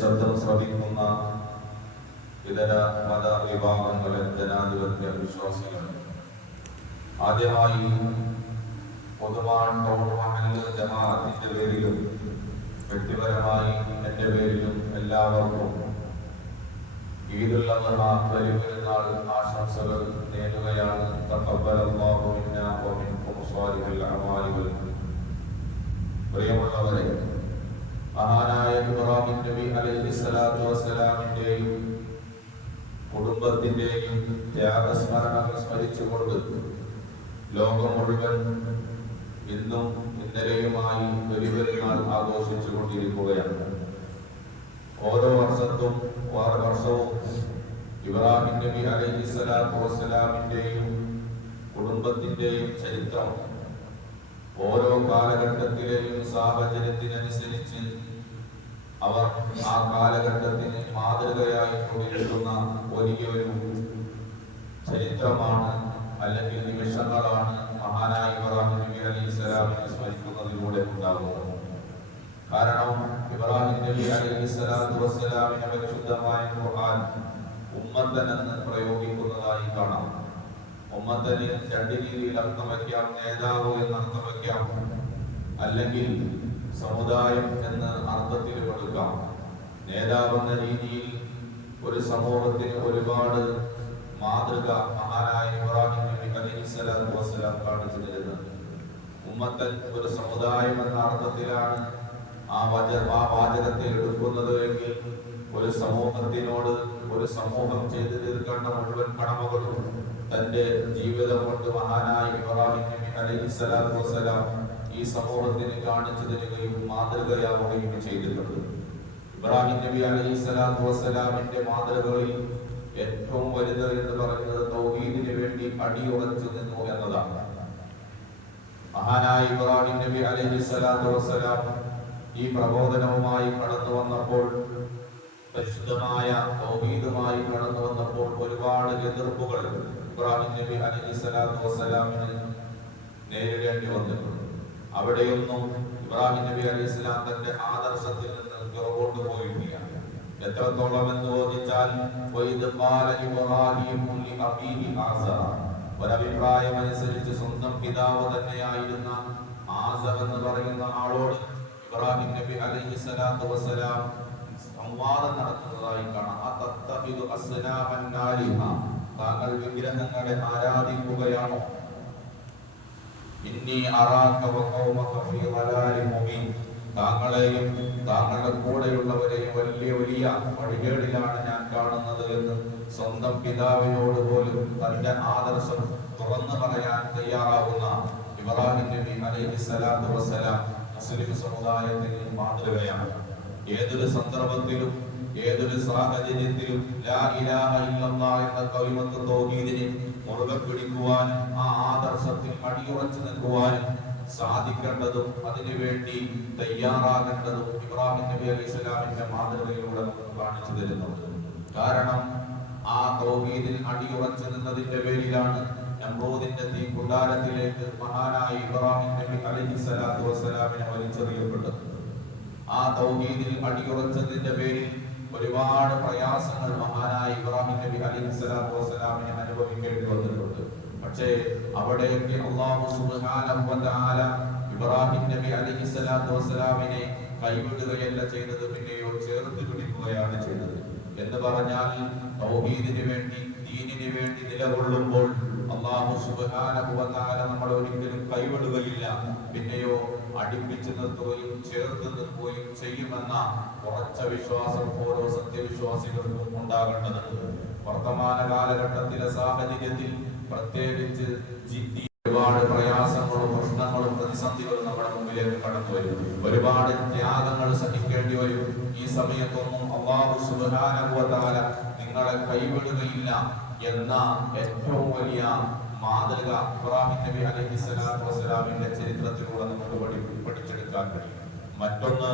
ശബ്ദം ശ്രവിക്കുന്ന ഇതര മത വിഭാഗങ്ങളെ ജനാധിപത്യ വിശ്വാസികൾ. ആദ്യമായി ജമാഅത്തിന്റെ പേരിലും വ്യക്തിപരമായി എന്റെ പേരിലും എല്ലാവർക്കും വലിയ ആശംസകൾ മഹാനായ ഇബ്രാഹിം നബി അലൈഹി സ്വലാത്തു വസ്സലാമിന്റെയും കുടുംബത്തിന്റെയും ത്യാഗസ്മരണകൾ സ്മരിച്ചുകൊണ്ട് ലോകം മുഴുവൻ ഇന്നും ഇന്നലെയുമായി ഒരു ആഘോഷിച്ചു കൊണ്ടിരിക്കുകയാണ് ഓരോ വർഷത്തും ഓരോ വർഷവും ഇബ്രാഹിം നബി അലൈഹി സ്വലാത്തു വസ്സലാമിന്റെയും കുടുംബത്തിന്റെയും ചരിത്രം ഓരോ കാലഘട്ടത്തിലെയും സാഹചര്യത്തിനനുസരിച്ച് അവർ ആ കാലഘട്ടത്തിന് മാതൃകയായി കൊണ്ടിരിക്കുന്ന വലിയൊരു ചരിത്രമാണ് അല്ലെങ്കിൽ നിമിഷങ്ങളാണ് മഹാനായ ഇബ്രാഹിം നബി അലി ഇസ്ലാമിനെ സ്മരിക്കുന്നതിലൂടെ ഉണ്ടാകുന്നത്. കാരണം ഇബ്രാഹിം നബി അലി സ്വലാത്തു വസ്സലാമിനെ പരിശുദ്ധമായ ഖുർആൻ ഉമ്മത്തൻ എന്ന് പ്രയോഗിക്കുന്നതായി കാണാം. ഉമ്മത്തന് രണ്ട് രീതിയിൽ അർത്ഥം വയ്ക്കാം നേതാവ് എന്ന് അർത്ഥം വയ്ക്കാം. അല്ലെങ്കിൽ സമുദായം എന്ന് അർത്ഥത്തിൽ നേതാവ് എന്ന രീതിയിൽ ഒരു സമൂഹത്തിന് ഒരുപാട് മാതൃക മഹാനായ ഉമ്മത്തൻ ഒരു സമുദായം എന്ന അർത്ഥത്തിലാണ് ആ വച ആ വാചകത്തെ എടുക്കുന്നത് എങ്കിൽ ഒരു സമൂഹത്തിനോട് ഒരു സമൂഹം ചെയ്തു തീർക്കേണ്ട മുഴുവൻ കടമകളും തന്റെ ജീവിതം കൊണ്ട് മഹാനായ ഇബ്രാഹിം ഈ സമൂഹത്തിന് കാണിച്ചു തരികയും മാതൃകയാവുകയും ചെയ്തിട്ടുണ്ട്. ഇബ്രാഹിം നബി അലൈഹി സ്വലാത്തു വസ്സലാമിന്റെ മാതൃകകളിൽ ഏറ്റവും വലുത് എന്ന് പറയുന്നത് തൗഹീദിന് വേണ്ടി അടിയുറച്ചു നിന്നു എന്നതാണ്. മഹാനായ ഇബ്രാഹിം നബി അലൈഹി സ്വലാത്തു വസ്സലാം ഈ പ്രബോധനവുമായി കടന്നു വന്നപ്പോൾ പരിശുദ്ധമായ തൗഹീദുമായി കടന്നു വന്നപ്പോൾ ഒരുപാട് എതിർപ്പുകൾ ഇബ്രാഹിം നബി അലൈഹി സ്വലാത്തു വസ്സലാമിന് നേരിടേണ്ടി വന്നിട്ടുണ്ട്. അവിടെയൊന്നും ഇബ്രാഹിം നബി അലൈഹി സ്വലാം തന്റെ ആദർശത്തിൽ നിന്ന് പുറകോട്ട് പോയിട്ടില്ല എത്രത്തോളം എന്ന് ചോദിച്ചാൽ ഒരഭിപ്രായം അനുസരിച്ച് സ്വന്തം പിതാവ് തന്നെയായിരുന്ന ആസർ എന്ന് പറയുന്ന ആളോട് ഇബ്രാഹിം നബി അലൈഹി സ്വലാത്തു വസ്സലാം സംവാദം നടത്തുന്നതായി കാണാം. താങ്കൾ വിഗ്രഹങ്ങളെ ആരാധിക്കുകയാണോ? ഇന്നി അറാക വ താങ്കളെയും താങ്കളുടെ കൂടെയുള്ളവരെയും വലിയ വലിയ വഴികേടിലാണ് ഞാൻ കാണുന്നത് എന്ന് സ്വന്തം പിതാവിനോട് പോലും തന്റെ ആദർശം തുറന്നു പറയാൻ തയ്യാറാവുന്ന ഇബ്രാഹിം നബി അലൈഹി സ്വലാത്തു വസ്സലാം മുസ്ലിം സമുദായത്തിന് മാതൃകയാണ്. ഏതൊരു സന്ദർഭത്തിലും ഏതൊരു സാഹചര്യത്തിലും ലാ ഇലാഹ ഇല്ലല്ലാഹ് എന്ന കലിമത്ത് തൗഹീദിനെ മുറുകെ പിടിക്കുവാനും ആ ആദർശത്തിൽ അടിയുറച്ചു നിൽക്കുവാനും സാധിക്കേണ്ടതും അതിനുവേണ്ടി തയ്യാറാകേണ്ടതും ഇബ്രാഹിം നബി അലൈഹി സ്വലാമിന്റെ മാതൃകയിലൂടെ കാണിച്ചു തരുന്നുണ്ട് കാരണം ആ തൗഹീദിൽ അടിയുറച്ചു നിന്നതിന്റെ പേരിലാണ് നമ്രൂദിന്റെ തീ കുണ്ടാരത്തിലേക്ക് മഹാനായ ഇബ്രാഹിം നബി അലൈഹി സ്വലാത്തു വസ്സലാമിനെ വലിച്ചെറിയപ്പെട്ടത്. ആ തൗഹീദിൽ അടിയുറച്ചതിന്റെ പേരിൽ ഒരുപാട് പ്രയാസങ്ങൾ മഹാനായ ഇബ്രാഹിം നബി അലൈഹി സ്വലാത്തു വസ്സലാമിനെ അനുഭവിക്കേണ്ടി വന്നിട്ടുണ്ട്. പക്ഷേ അവിടെയൊക്കെ അള്ളാഹു വതആല ഇബ്രാഹിം നബി അലൈഹി സ്വലാത്തു വസ്സലാമിനെ കൈവിടുകയല്ല ചെയ്തത് പിന്നെയോ ചേർത്ത് പിടിക്കുകയാണ് ചെയ്തത്. എന്ന് പറഞ്ഞാൽ തൗഹീദിന് വേണ്ടി ദീനിന് വേണ്ടി നിലകൊള്ളുമ്പോൾ അള്ളാഹു വതആല തആല നമ്മളെ ഒരിക്കലും കൈവിടുകയില്ല. പിന്നെയോ അടുപ്പിച്ചു നിർത്തുകയും ചേർത്ത് നിർത്തുകയും ചെയ്യുമെന്ന ഉറച്ച വിശ്വാസം ഓരോ സത്യവിശ്വാസികൾക്കും ഉണ്ടാകേണ്ടതുണ്ട്. വർത്തമാന കാലഘട്ടത്തിലെ സാഹചര്യത്തിൽ പ്രത്യേകിച്ച് ഒരുപാട് പ്രയാസങ്ങളും പ്രശ്നങ്ങളും പ്രതിസന്ധികളും നമ്മുടെ മുമ്പിലേക്ക് കടന്നു വരും. ഒരുപാട് ത്യാഗങ്ങൾ സഹിക്കേണ്ടി വരും. ഈ സമയത്തൊന്നും അള്ളാഹു വ നിങ്ങളെ കൈവിടുകയില്ല എന്ന ഏറ്റവും വലിയ മാതൃക ഇബ്രാഹിം നബി അലൈഹി സ്വലാത്തു വസ്സലാമിന്റെ ചരിത്രത്തിലൂടെ നമുക്ക് പഠി പഠിച്ചെടുക്കാൻ കഴിയും. മറ്റൊന്ന്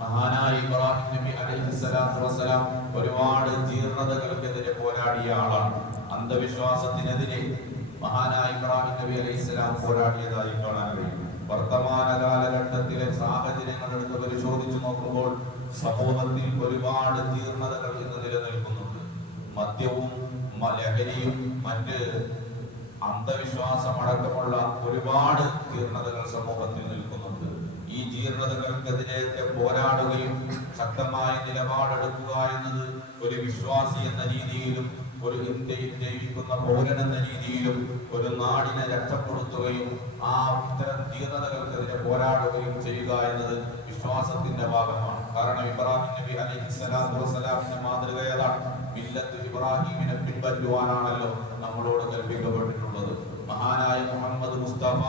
മഹാനായ ഇബ്രാഹിം നബി അലൈഹി സ്വലാത്തു വസ്സലാം ഒരുപാട് ജീർണതകൾക്കെതിരെ പോരാടിയ ആളാണ്. അന്ധവിശ്വാസത്തിനെതിരെ മഹാനായ ഇബ്രാഹിം നബി അലൈഹി സ്വലാം പോരാടിയതായി കാണാൻ കഴിയും. വർത്തമാന കാലഘട്ടത്തിലെ സാഹചര്യങ്ങൾ എടുത്ത് പരിശോധിച്ചു നോക്കുമ്പോൾ സമൂഹത്തിൽ ഒരുപാട് തീർണതകൾ ഇന്ന് നിലനിൽക്കുന്നുണ്ട്. മദ്യവും ലഹരിയും മറ്റ് അന്ധവിശ്വാസമടക്കമുള്ള ഒരുപാട് ജീർണതകൾ സമൂഹത്തിൽ നിൽക്കുന്നുണ്ട്. ഈ ജീർണതകൾക്കെതിരെയൊക്കെ പോരാടുകയും ശക്തമായ നിലപാടെടുക്കുക എന്നത് ഒരു വിശ്വാസി എന്ന രീതിയിലും ഒരു ഇന്ത്യയിൽ ജീവിക്കുന്ന പൗരൻ എന്ന രീതിയിലും ഒരു നാടിനെ രക്ഷപ്പെടുത്തുകയും ആ ഇത്തരം ധീരതകൾക്കെതിരെ പോരാടുകയും ചെയ്യുക എന്നത് വിശ്വാസത്തിന്റെ ഭാഗമാണ്. കാരണം ഇബ്രാഹിം നബി അലൈഹി സ്വലാത്തു വസ്സലാമിന്റെ മാതൃക ഏതാണ്? മില്ലത്ത് ഇബ്രാഹിമിനെ പിൻപറ്റുവാനാണല്ലോ നമ്മളോട് കൽപ്പിക്കപ്പെട്ടിട്ടുള്ളത്. മഹാനായ മുഹമ്മദ് മുസ്തഫ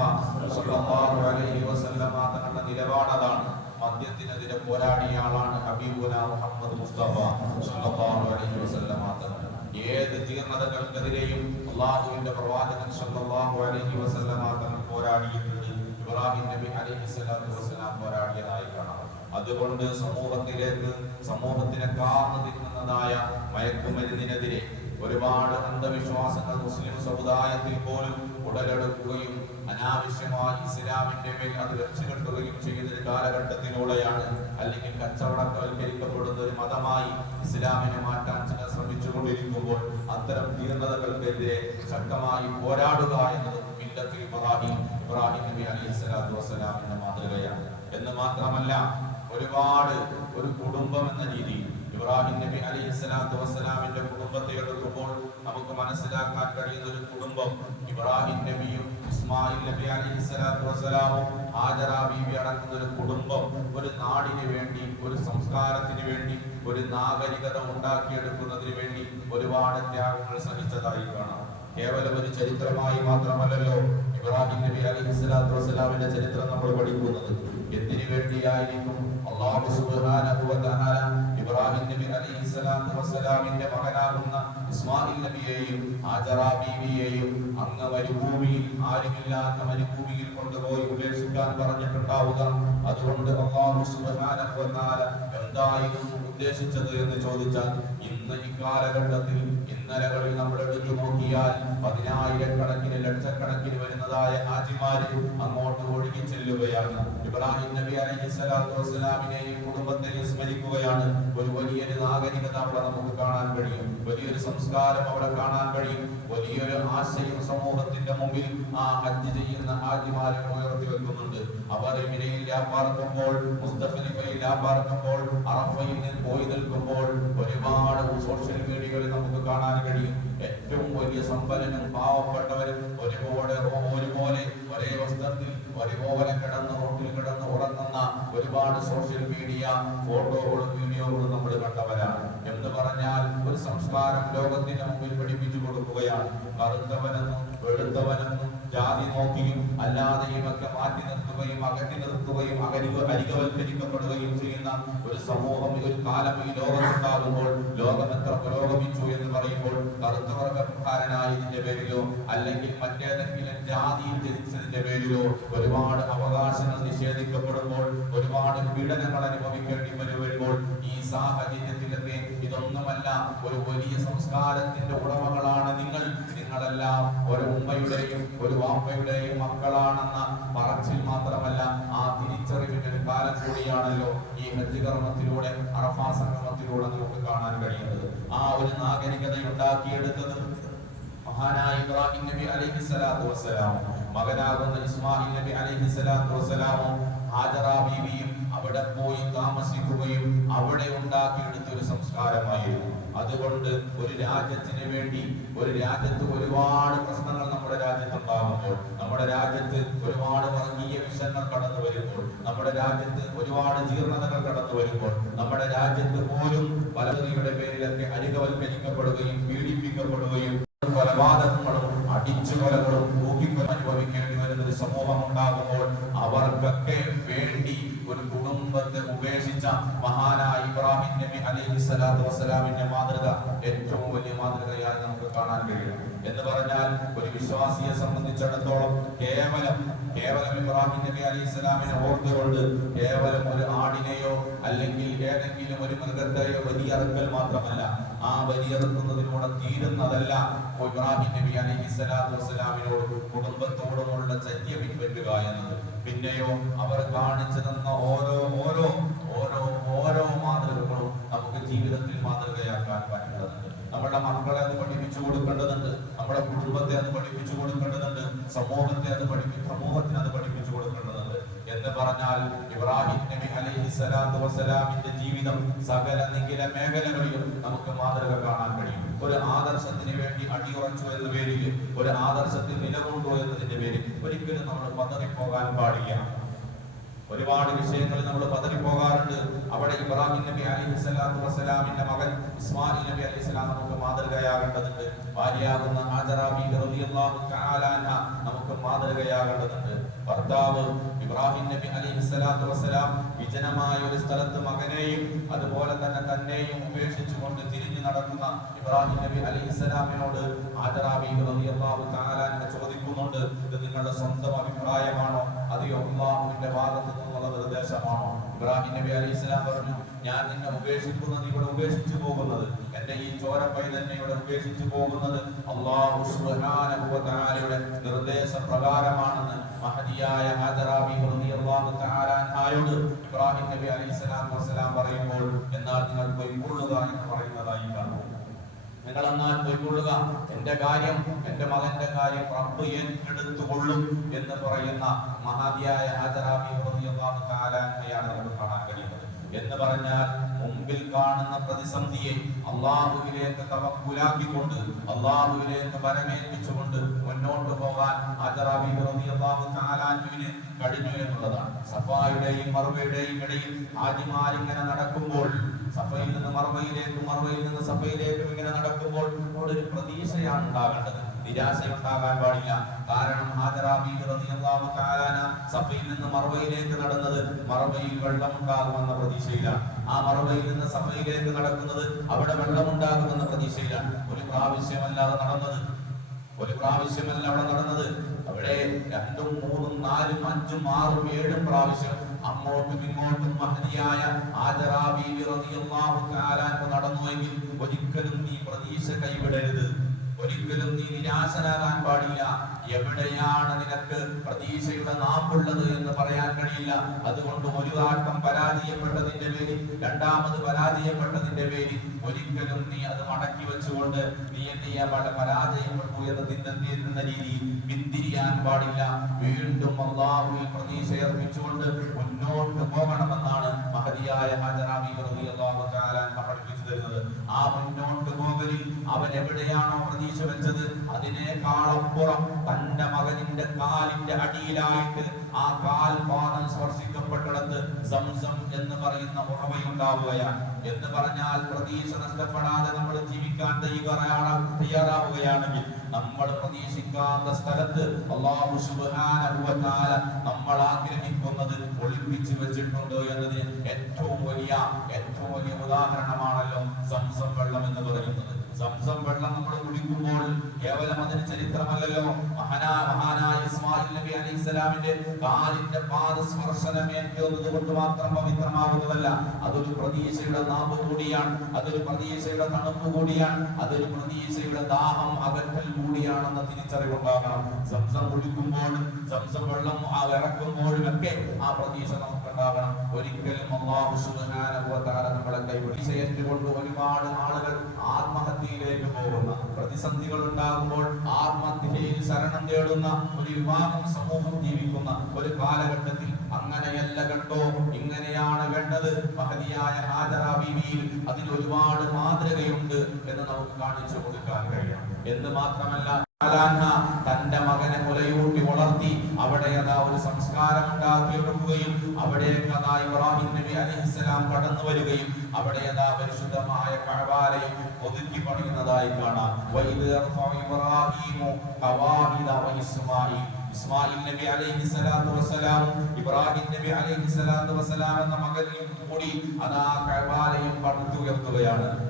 സല്ലല്ലാഹു അലൈഹി വസല്ലമ തങ്ങളുടെ നിലപാടതാണ് മദ്യത്തിനെതിരെ പോരാടിയ ആളാണ് ഹബീബുന മുഹമ്മദ് മുസ്തഫ സല്ലല്ലാഹു അലൈഹി വസല്ലമ തങ്ങൾ. ഏത് ജീർണതകൾക്കെതിരെയും അള്ളാഹുവിന്റെ പ്രവാചകൻ സല്ലല്ലാഹു അലൈഹി വസല്ലമ തങ്ങൾ പോരാടിയിട്ടുണ്ട്. ഇബ്രാഹിം നബി അലൈഹി സ്വലാത്തു വസ്സലാം പോരാടിയതായി കാണാം. അതുകൊണ്ട് സമൂഹത്തിലേക്ക് സമൂഹത്തിനെ കാർന്നു തിന്നുന്നതായ മയക്കുമരുന്നിനെതിരെ ഒരുപാട് അന്ധവിശ്വാസങ്ങൾ മുസ്ലിം സമുദായത്തിൽ പോലും ഉടലെടുക്കുകയും അനാവശ്യമായി ഇസ്ലാമിന്റെ മേൽ അത് രക്ഷപ്പെടുകയും ചെയ്യുന്ന ഒരു കാലഘട്ടത്തിലൂടെയാണ് അല്ലെങ്കിൽ കച്ചവടവൽക്കരിക്കപ്പെടുന്ന ഒരു മതമായി ഇസ്ലാമിനെ മാറ്റാൻ ചിലർ ശ്രമിച്ചുകൊണ്ടിരിക്കുമ്പോൾ അത്തരം തീർന്നതകൾക്കെതിരെ ശക്തമായി പോരാടുക എന്നത് മില്ലത്തിൽ ഇബ്രാഹിം ഇബ്രാഹിം നബി അലൈഹി സ്വലാത്തു വസ്സലാമിന്റെ മാതൃകയാണ്. എന്ന് മാത്രമല്ല ഒരുപാട് ഒരു കുടുംബം എന്ന രീതിയിൽ ഇബ്രാഹിം നബി അലൈഹി സ്വലാത്തു വസ്സലാമിന്റെ കുടുംബത്തെ എടുക്കുമ്പോൾ നമുക്ക് മനസ്സിലാക്കാൻ കഴിയുന്ന ഒരു കുടുംബം ഇബ്രാഹിം നബിയും ഇസ്മായിൽ നബി അലൈഹി സ്വലാത്തു വസ്സലാമും ഹാജറ ബീവി അടങ്ങുന്ന ഒരു കുടുംബം ഒരു നാടിന് വേണ്ടി ഒരു സംസ്കാരത്തിന് വേണ്ടി ഒരു നാഗരികത ഉണ്ടാക്കിയെടുക്കുന്നതിന് വേണ്ടി ഒരുപാട് ത്യാഗങ്ങൾ സഹിച്ചതായി കാണാം. കേവലം ഒരു ചരിത്രമായി മാത്രമല്ലല്ലോ ഇബ്രാഹിം നബി അലൈഹി സ്വലാത്തു വസ്സലാമിന്റെ ചരിത്രം നമ്മൾ പഠിക്കുന്നത്. എന്തിനു വേണ്ടിയായിരിക്കും? അള്ളാഹു സുബ്ഹാനഹു വ തആല ഇബ്രാഹിം നബി അലൈഹി സ്വലാത്തു വസ്സലാമിന്റെ മകനാകുന്ന ഇസ്മായിൽ നബിയെയും ഹാജറ ബീവിയെയും അങ്ങ് മരുഭൂമിയിൽ ആരുമില്ലാത്ത മരുഭൂമിയിൽ കൊണ്ടുപോയി ഉപേക്ഷിക്കാൻ പറഞ്ഞിട്ടുണ്ടാവുക. അതുകൊണ്ട് അള്ളാഹു സുബ്ഹാനഹു വ തആല എന്തായിരുന്നു ഉദ്ദേശിച്ചത് എന്ന് ചോദിച്ചാൽ ഇന്ന് ഈ കാലഘട്ടത്തിൽ ഇന്നലകളിൽ നമ്മൾ എടുത്തു നോക്കിയാൽ പതിനായിരക്കണക്കിന് ലക്ഷക്കണക്കിന് വരുന്നതായ ഹാജിമാര് അങ്ങോട്ട് ഒഴുകി ചെല്ലുകയാണ്. ഇബ്രാഹിം നബി അലൈഹി സ്വലാത്തു വസ്സലാമിനെയും കുടുംബത്തെയും സ്മരിക്കുകയാണ്. ഒരു വലിയൊരു നാഗരികത അവിടെ നമുക്ക് കാണാൻ കഴിയും. വലിയൊരു സംസ്കാരം അവിടെ കാണാൻ കഴിയും. വലിയൊരു ആശയം സമൂഹത്തിന്റെ മുമ്പിൽ ആ ഹജ്ജ് ചെയ്യുന്ന ഹാജിമാരെ ഉയർത്തി വെക്കുന്നുണ്ട്. അവർ മിനയിൽ വ്യാപാർക്കുമ്പോൾ മുസ്തഫലിഫയിൽ വ്യാപാർക്കുമ്പോൾ അറഫയിൽ പോയി നിൽക്കുമ്പോൾ ഒരുപാട് സോഷ്യൽ മീഡിയകളിൽ നമുക്ക് കാണാൻ കഴിയും. ഏറ്റവും വലിയ സമ്പന്നനും പാവപ്പെട്ടവരും ഒരുപോലെ ഒരുപോലെ ഒരേ വസ്ത്രത്തിൽ ഒരുപോലെ കിടന്ന് റോട്ടിൽ കിടന്ന് ഉറങ്ങുന്ന ഒരുപാട് സോഷ്യൽ മീഡിയ ഫോട്ടോകളും വീഡിയോകളും നമ്മൾ കണ്ടവരാണ്. എന്ന് പറഞ്ഞാൽ ഒരു സംസ്കാരം ലോകത്തിന് മുമ്പിൽ പഠിപ്പിച്ചു കൊടുക്കുകയാണ്. കറുത്തവനെന്നും വെളുത്തവനെന്നും ജാതി നോക്കിയും അല്ലാതെയും ഒക്കെ മാറ്റി നിർത്തുകയും അകറ്റി നിർത്തുകയും അകരിവ് അരികവൽക്കരിക്കപ്പെടുകയും ചെയ്യുന്ന ഒരു സമൂഹം ഒരു കാലം ഈ ലോകത്തുണ്ടാകുമ്പോൾ ലോകം എത്ര പുരോഗമിച്ചു എന്ന് പറയുമ്പോൾ കറുത്തവർഗക്കാരനായതിന്റെ പേരിലോ അല്ലെങ്കിൽ മറ്റേതെങ്കിലും ജാതിയിൽ ജനിച്ചതിന്റെ പേരിലോ ഒരുപാട് അവകാശങ്ങൾ നിഷേധിക്കപ്പെടുമ്പോൾ ഒരുപാട് പീഡനങ്ങൾ അനുഭവിക്കേണ്ടി വരുമ്പോൾ ഈ സാഹചര്യത്തിലൊക്കെ ഇതൊന്നുമല്ല ഒരു വലിയ സംസ്കാരത്തിന്റെ ഉടമകളാണ് നിങ്ങളെല്ലാം ഒരു ഉമ്മയുടെയും ഒരു വാപ്പയുടെയും മക്കളാണെന്ന പറച്ചിൽ മാത്രമല്ല ആ തിരിച്ചറിവിന്റെ ഒരു കാലം കൂടിയാണല്ലോ ഈ ഹജ്ജ് കർമ്മത്തിലൂടെ അറഫാ സംഗമത്തിലൂടെ നമുക്ക് കാണാൻ കഴിയുന്നത്. ആ ഒരു നാഗരികത ഉണ്ടാക്കിയെടുത്തത് മഹാനായ ഇബ്രാഹിം നബി അലൈഹി സ്വലാത്തു വസ്സലാം മകനാകുന്ന ഇസ്മായിൽ നബി അലൈഹി സ്വലാത്തു വസ്സലാമും ഹാജറ ബീവിയും അവിടെ പോയി താമസിക്കുകയും അവിടെ ഉണ്ടാക്കിയെടുത്ത ഒരു സംസ്കാരമായിരുന്നു. അതുകൊണ്ട് ഒരു രാജ്യത്തിന് വേണ്ടി ഒരു രാജ്യത്ത് ഒരുപാട് പ്രശ്നങ്ങൾ നമ്മുടെ രാജ്യത്ത് രാജ്യത്തുണ്ടാകുമ്പോൾ നമ്മുടെ രാജ്യത്ത് ഒരുപാട് വർഗീയ വിഷയങ്ങൾ കടന്നു വരുമ്പോൾ നമ്മുടെ രാജ്യത്ത് ഒരുപാട് ജീർണതകൾ കടന്നു വരുമ്പോൾ നമ്മുടെ രാജ്യത്ത് പോലും പലതയുടെ പേരിലൊക്കെ അരികവൽക്കരിക്കപ്പെടുകയും പീഡിപ്പിക്കപ്പെടുകയും കൊലപാതകങ്ങളും അടിച്ചുകൊലകളും തൂക്കിക്കൊല അനുഭവിക്കേണ്ടി വരുന്ന ഒരു സമൂഹം ഉണ്ടാകുമ്പോൾ അവർക്കൊക്കെ വേണ്ടി ഒരു കുടുംബത്തെ ഉപേക്ഷിച്ച മഹാനായ ഇബ്രാഹിം നബി അലൈഹി സ്വലാത്തു വസ്സലാമിന്റെ മാതൃക ഏറ്റവും വലിയ മാതൃകയായി നമുക്ക് കാണാൻ കഴിയും. എന്ന് പറഞ്ഞാൽ ഒരു വിശ്വാസിയെ സംബന്ധിച്ചിടത്തോളം കേവലം കേവലം ഇബ്രാഹിം നബി അലൈഹി സ്വലാമിനെ ഓർത്തുകൊണ്ട് കേവലം ഒരു ആടിനെയോ അല്ലെങ്കിൽ ഏതെങ്കിലും ഒരു മൃഗത്തെയോ വലിയറുക്കൽ മാത്രമല്ല ആ വലിയറുക്കുന്നതിലൂടെ തീരുന്നതല്ല ഇബ്രാഹിം നബി അലി സ്വലാത്തു വസ്സലാമിനോടും കുടുംബത്തോടുമുള്ള ചര്യ പിൻപറ്റുക എന്നത്. പിന്നെയോ അവർ കാണിച്ചു തന്ന ഓരോ ഓരോ ഓരോ ഓരോ ജീവിതത്തിൽ മാതൃകയാക്കാൻ പറ്റേണ്ടതുണ്ട് നമ്മുടെ മക്കളെ അത് പഠിപ്പിച്ചു കൊടുക്കേണ്ടതുണ്ട്. നമ്മുടെ കുടുംബത്തെ അത് പഠിപ്പിച്ചു കൊടുക്കേണ്ടതുണ്ട്. സമൂഹത്തെ അത് പഠിപ്പി സമൂഹത്തിന് അത് പഠിപ്പിച്ചു കൊടുക്കേണ്ടതുണ്ട്. എന്ന് പറഞ്ഞാൽ ഇബ്രാഹിം നബി അലൈഹി സ്വലാത്തു വസ്സലാമിന്റെ ജീവിതം സകല നിഖില മേഖലകളിലും നമുക്ക് മാതൃക കാണാൻ കഴിയും. ഒരു ആദർശത്തിന് വേണ്ടി അടിയുറച്ചു എന്ന പേരിൽ ഒരു ആദർശത്തിൽ നിലകൊണ്ടു എന്നതിന്റെ പേരിൽ ഒരിക്കലും നമ്മൾ പതറിപ്പോകാൻ പാടില്ല. ഒരുപാട് വിഷയങ്ങളിൽ നമ്മൾ പതറി പോകാറുണ്ട് അവിടെ ഇബ്രാഹിം നബി അലൈഹി സ്വലാത്തു വസ്സലാമിന്റെ മകൻ ഇസ്മായിൽ നബി അലൈഹി സ്വലാം നമുക്ക് മാതൃകയാകേണ്ടതുണ്ട്. ഭാര്യയാകുന്ന അൻഹ നമുക്ക് മാതൃകയാകേണ്ടതുണ്ട്. ഭർത്താവ് ഇബ്രാഹിം നബി അലൈഹി സ്വലാത്തു വസ്സലാം വിജനമായ ഒരു സ്ഥലത്ത് മകനെയും അതുപോലെ തന്നെ തന്നെയും ഉപേക്ഷിച്ചുകൊണ്ട് തിരിഞ്ഞു നടക്കുന്ന ഇബ്രാഹിം നബി അലൈഹി സ്വലാമിനോട് ആദരാബി റളിയല്ലാഹു തആല ചോദിക്കുന്നുണ്ട് ഇത് നിങ്ങളുടെ സ്വന്തം അഭിപ്രായമാണോ? അതെയോ അള്ളാഹുവിന്റെ ഭാഗത്തു നിന്നുള്ള നിർദ്ദേശമാണോ? ഇബ്രാഹിം നബി അലൈഹി സ്വലാം പറഞ്ഞു ഞാൻ നിന്നെ ഉപേക്ഷിക്കുന്നത് ഇവിടെ ഉപേക്ഷിച്ചു പോകുന്നത്. എന്റെ ഈ ചോരപ്പൈ തന്നെ ഇവിടെ ഉപേക്ഷിച്ചു പോകുന്നത് അള്ളാഹു തആലയുടെ നിർദ്ദേശ പ്രകാരമാണെന്ന് മഹദിയായ ഹാജറ ബീവി റളിയല്ലാഹു തആല അൻഹായോട് ഇബ്രാഹിം നബി അലൈഹി വസ്സലാം പറയുമ്പോൾ എന്നാൽ നിങ്ങൾ പൊയ്ക്കൊള്ളുക എന്ന് പറയുന്നതായി നിങ്ങൾ എന്നാൽ പോയിക്കൊള്ളുക. എന്റെ കാര്യം എന്റെ മകന്റെ കാര്യം റബ്ബ് ഏറ്റെടുത്തുകൊള്ളും എന്ന് പറയുന്ന മഹാദിയായ ഹാജറാബി അൻഹയാണ് നമുക്ക് കാണാൻ കഴിയുന്നത്. എന്ന് പറഞ്ഞാൽ മുമ്പിൽ കാണുന്ന പ്രതിസന്ധിയെ അള്ളാഹുവിലേക്ക് തവക്കുലാക്കിക്കൊണ്ട് അള്ളാഹുവിലേക്ക് വരമേൽപ്പിച്ചുകൊണ്ട് മുന്നോട്ട് പോകാൻ അൻഹുവിന് കഴിഞ്ഞു എന്നുള്ളതാണ്. സഫായുടെയും മറുവയുടെയും ഇടയിൽ ഇങ്ങനെ നടക്കുമ്പോൾ സഫയിൽ നിന്ന് മറുവയിലേക്കും മറുവയിൽ നിന്ന് സഫയിലേക്കും ഇങ്ങനെ നടക്കുമ്പോൾ ഒരു പ്രതീക്ഷയാണ് ഉണ്ടാകേണ്ടത്. പാടില്ല. കാരണം സഫയിൽ നിന്ന് മറുവയിലേക്ക് നടന്നത് മറുവയിൽ വെള്ളമുണ്ടാകുമെന്ന പ്രതീക്ഷയിലാണ്. ആ മറുവയിൽ നിന്ന് സഫയിലേക്ക് നടക്കുന്നത് അവിടെ വെള്ളമുണ്ടാകുമെന്ന പ്രതീക്ഷയിലാണ്. ഒരു പ്രാവശ്യമല്ലാതെ നടന്നത്. ഒരു പ്രാവശ്യമല്ല അവിടെ നടന്നത്. അവിടെ രണ്ടും മൂന്നും നാലും അഞ്ചും ആറും ഏഴും പ്രാവശ്യം അങ്ങോട്ടും ഇങ്ങോട്ടും മഹതിയായ അൻഹ നടന്നുവെങ്കിൽ ഒരിക്കലും നീ പ്രതീക്ഷ കൈവിടരുത്. ഒരിക്കലും നീ നിരാശനാകാൻ പാടില്ല. എവിടെയാണ് നിനക്ക് പ്രതീക്ഷയുടെ നാമ്പുള്ളത് എന്ന് പറയാൻ കഴിയില്ല. അതുകൊണ്ട് ഒരു ആട്ടം പരാജയപ്പെട്ടതിന്റെ പേരിൽ രണ്ടാമത് പരാജയപ്പെട്ടതിന്റെ പേരിൽ ഒരിക്കലും നീ അത് മടക്കി വെച്ചുകൊണ്ട് നീ എന്ത് പരാജയപ്പെട്ടു എന്ന് എന്ന രീതിയിൽ പിന്തിരിയാൻ പാടില്ല. വീണ്ടും അള്ളാഹുവിൽ പ്രതീക്ഷ അർപ്പിച്ചുകൊണ്ട് മുന്നോട്ട് പോകണമെന്നാണ് മഹതിയായ പഠിപ്പിച്ചു തരുന്നത്. ആ മുന്നോട്ട് പോകലിൽ അവൻ എവിടെയാണോ പ്രതീക്ഷ വെച്ചത് അതിനേക്കാളപ്പുറം തന്റെ മകനിന്റെ കാലിന്റെ അടിയിലായിട്ട് ആ കാൽ പാദം സ്പർശിക്കപ്പെട്ടിടത്ത് സംസം എന്ന് പറയുന്ന ഉറവയുണ്ടാവുകയാണ്. എന്ന് പറഞ്ഞാൽ പ്രതീക്ഷ നഷ്ടപ്പെടാതെ നമ്മൾ ജീവിക്കാൻ തയ്യാറാവുകയാണെങ്കിൽ നമ്മൾ പ്രതീക്ഷിക്കാത്ത സ്ഥലത്ത് അള്ളാഹു തആല നമ്മൾ ആഗ്രഹിക്കുന്നത് ഒളിപ്പിച്ചു വെച്ചിട്ടുണ്ട് എന്നതിന് ഏറ്റവും വലിയ ഏറ്റവും വലിയ ഉദാഹരണമാണല്ലോ സംസം വെള്ളം എന്ന് പറയുന്നത്. സംസം വെള്ളം നമ്മൾ കുടിക്കുമ്പോൾ കേവലം അതിന് ചരിത്രമല്ലല്ലോ. മഹാനാ മഹാനായ ഇസ്മായിൽ നബി അലൈഹി സ്വലാമിന്റെ കാലിന്റെ പാദ സ്പർശനമേറ്റത് കൊണ്ട് മാത്രം പവിത്രമാകുന്നതല്ല. അതൊരു പ്രതീക്ഷയുടെ നാമ്പ് കൂടിയാണ് അതൊരു പ്രതീക്ഷയുടെ തണുപ്പ് കൂടിയാണ് അതൊരു പ്രതീക്ഷയുടെ ദാഹം അകറ്റൽ കൂടിയാണെന്ന തിരിച്ചറിവുണ്ടാകണം. സംസം കുടിക്കുമ്പോൾ സംസം വെള്ളം ഇറക്കുമ്പോഴും ഒക്കെ ആ പ്രതീക്ഷ നമുക്കുണ്ടാകണം. ഒരിക്കലും അള്ളാഹു സുബ്ഹാനഹു വ തആല കൈപിടിച്ച് ഒരുപാട് ആളുകൾ ആത്മഹത്യയിലേക്ക് പോകുന്ന പ്രതിസന്ധികൾ ഉണ്ടാകുമ്പോൾ ആത്മഹത്യയിൽ ശരണം തേടുന്ന ഒരു വിഭാഗം സമൂഹം ജീവിക്കുന്ന ഒരു കാലഘട്ടത്തിൽ അങ്ങനെയല്ല കണ്ടോ? ഇങ്ങനെയാണ് വേണ്ടത്. മഹതിയായ ഹാജറ അതിൽ ഒരുപാട് മാതൃകയുണ്ട് എന്ന് നമുക്ക് കാണിച്ചു കൊടുക്കാൻ കഴിയാം. എന്ന് മാത്രമല്ല തന്റെ മകനെ മുലയൂട്ടി വളർത്തി അവിടെ അതാ ഒരു സംസ്കാരം ഉണ്ടാക്കിയെടുക്കുകയും അവിടെ കഥ ഇബ്രാഹിം നബി അലൈഹിസ്സലാം കടന്നു വരികയും അവിടെ അതാ പരിശുദ്ധമായ കഅബാലയം ഒതുക്കി പണിയുന്നതായി കാണാം. ഇസ്മായിൽ. നബി ഇബ്രാഹിം നബി എന്ന കൂടി അതാ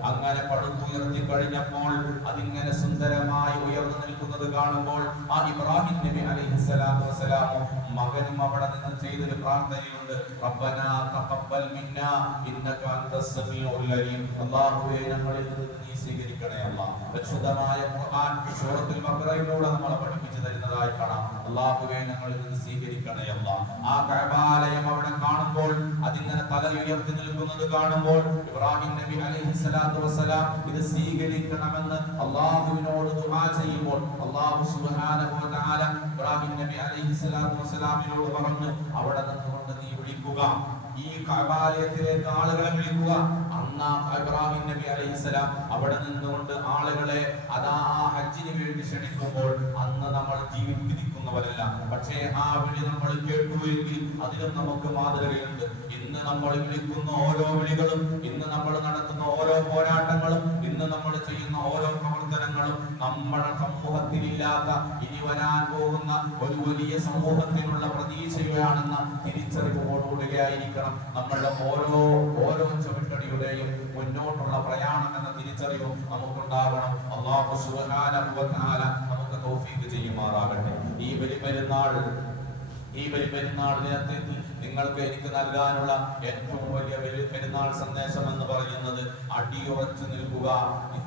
അങ്ങനെ പടുത്തുയർത്തി കഴിഞ്ഞപ്പോൾ അതിങ്ങനെ സുന്ദരമായി ഉയർന്നു നിൽക്കുന്നത് കാണുമ്പോൾ ആ ഇബ്രാഹിം നബി അലൈഹി സ്വലാത്തു വസ്സലാം മകനും അവിടെ നിന്ന് ചെയ്തൊരു പ്രാർത്ഥനയുണ്ട്. ഇന്നക അലീം. അല്ലാഹുവേ സൂറത്തുൽ തരുന്നതായി കാണാം. അല്ലാഹുവേ അല്ലാഹ് ആ കാണുമ്പോൾ തല ഉയർത്തി നിൽക്കുന്നത് കാണുമ്പോൾ ഇബ്രാഹിം നബി അലൈഹി സ്വലാത്തു വസ്സലാം ഇത് സ്വീകരിക്കണമെന്ന് അള്ളാഹുവിനോട് ദുആ ചെയ്യുമ്പോൾ അള്ളാഹു സുബ്ഹാനഹു വ തആല ഇബ്രാഹിം നബി അലൈഹി സ്വലാത്തു വസ്സലാമിനോട് പറഞ്ഞ് അവിടെ നിന്നുകൊണ്ട് നീ വിളിക്കുക. ഈ കബാലയത്തിലേക്ക് ആളുകളെ വിളിക്കുക. അന്നാ അബ്രാഹിം നബി അലൈഹിസ്സലാം അവിടെ നിന്നുകൊണ്ട് ആളുകളെ അതാ ആ ഹജ്ജിന് വേണ്ടി ക്ഷണിക്കുമ്പോൾ അന്ന് നമ്മൾ ജീവിപ്പിക്കുന്നവരല്ല പക്ഷേ ആ വിളി നമ്മൾ കേട്ടുവെങ്കിൽ അതിലും നമുക്ക് മാതൃകയുണ്ട്. ഇന്ന് നമ്മൾ വിളിക്കുന്ന ഓരോ വിളികളും ഇന്ന് നമ്മൾ നടത്തുന്ന ഓരോ പോരാട്ടങ്ങളും ഇന്ന് നമ്മൾ ചെയ്യുന്ന ഓരോ നമ്മുടെ സമൂഹത്തിലില്ലാത്ത ഇനി വരാൻ പോകുന്ന ഒരു വലിയ സമൂഹത്തിനുള്ള പ്രതീക്ഷയാണെന്ന തിരിച്ചറിവോടുകൂടിയായിരിക്കണം നമ്മളുടെ ഓരോ ഓരോ ചവിട്ടടിയുടെയും മുന്നോട്ടുള്ള പ്രയാണം എന്ന തിരിച്ചറിവും നമുക്കുണ്ടാകണം. അള്ളാഹു തആല നമുക്ക് തോഫീക്ക് ചെയ്യുമാറാകട്ടെ. ഈ ബലിപെരുന്നാൾ ഈ ബലിപെരുന്നാൾ ദിനത്തിൽ നിങ്ങൾക്ക് എനിക്ക് നൽകാനുള്ള ഏറ്റവും വലിയ ബലിപെരുന്നാൾ സന്ദേശം എന്ന് പറയുന്നത് അടിയുറച്ചു നിൽക്കുക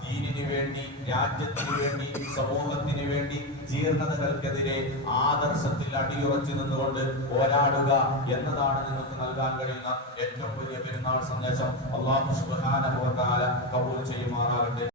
ദീനിന് വേണ്ടി രാജ്യത്തിന് വേണ്ടി സമൂഹത്തിന് വേണ്ടി ജീർണതകൾക്കെതിരെ ആദർശത്തിൽ അടിയുറച്ചു നിന്നുകൊണ്ട് പോരാടുക എന്നതാണ് നിങ്ങൾക്ക് നൽകാൻ കഴിയുന്ന ഏറ്റവും വലിയ പെരുന്നാൾ സന്ദേശം. അള്ളാഹു സുബാന കബൂൽ ചെയ്യുമാറാകട്ടെ.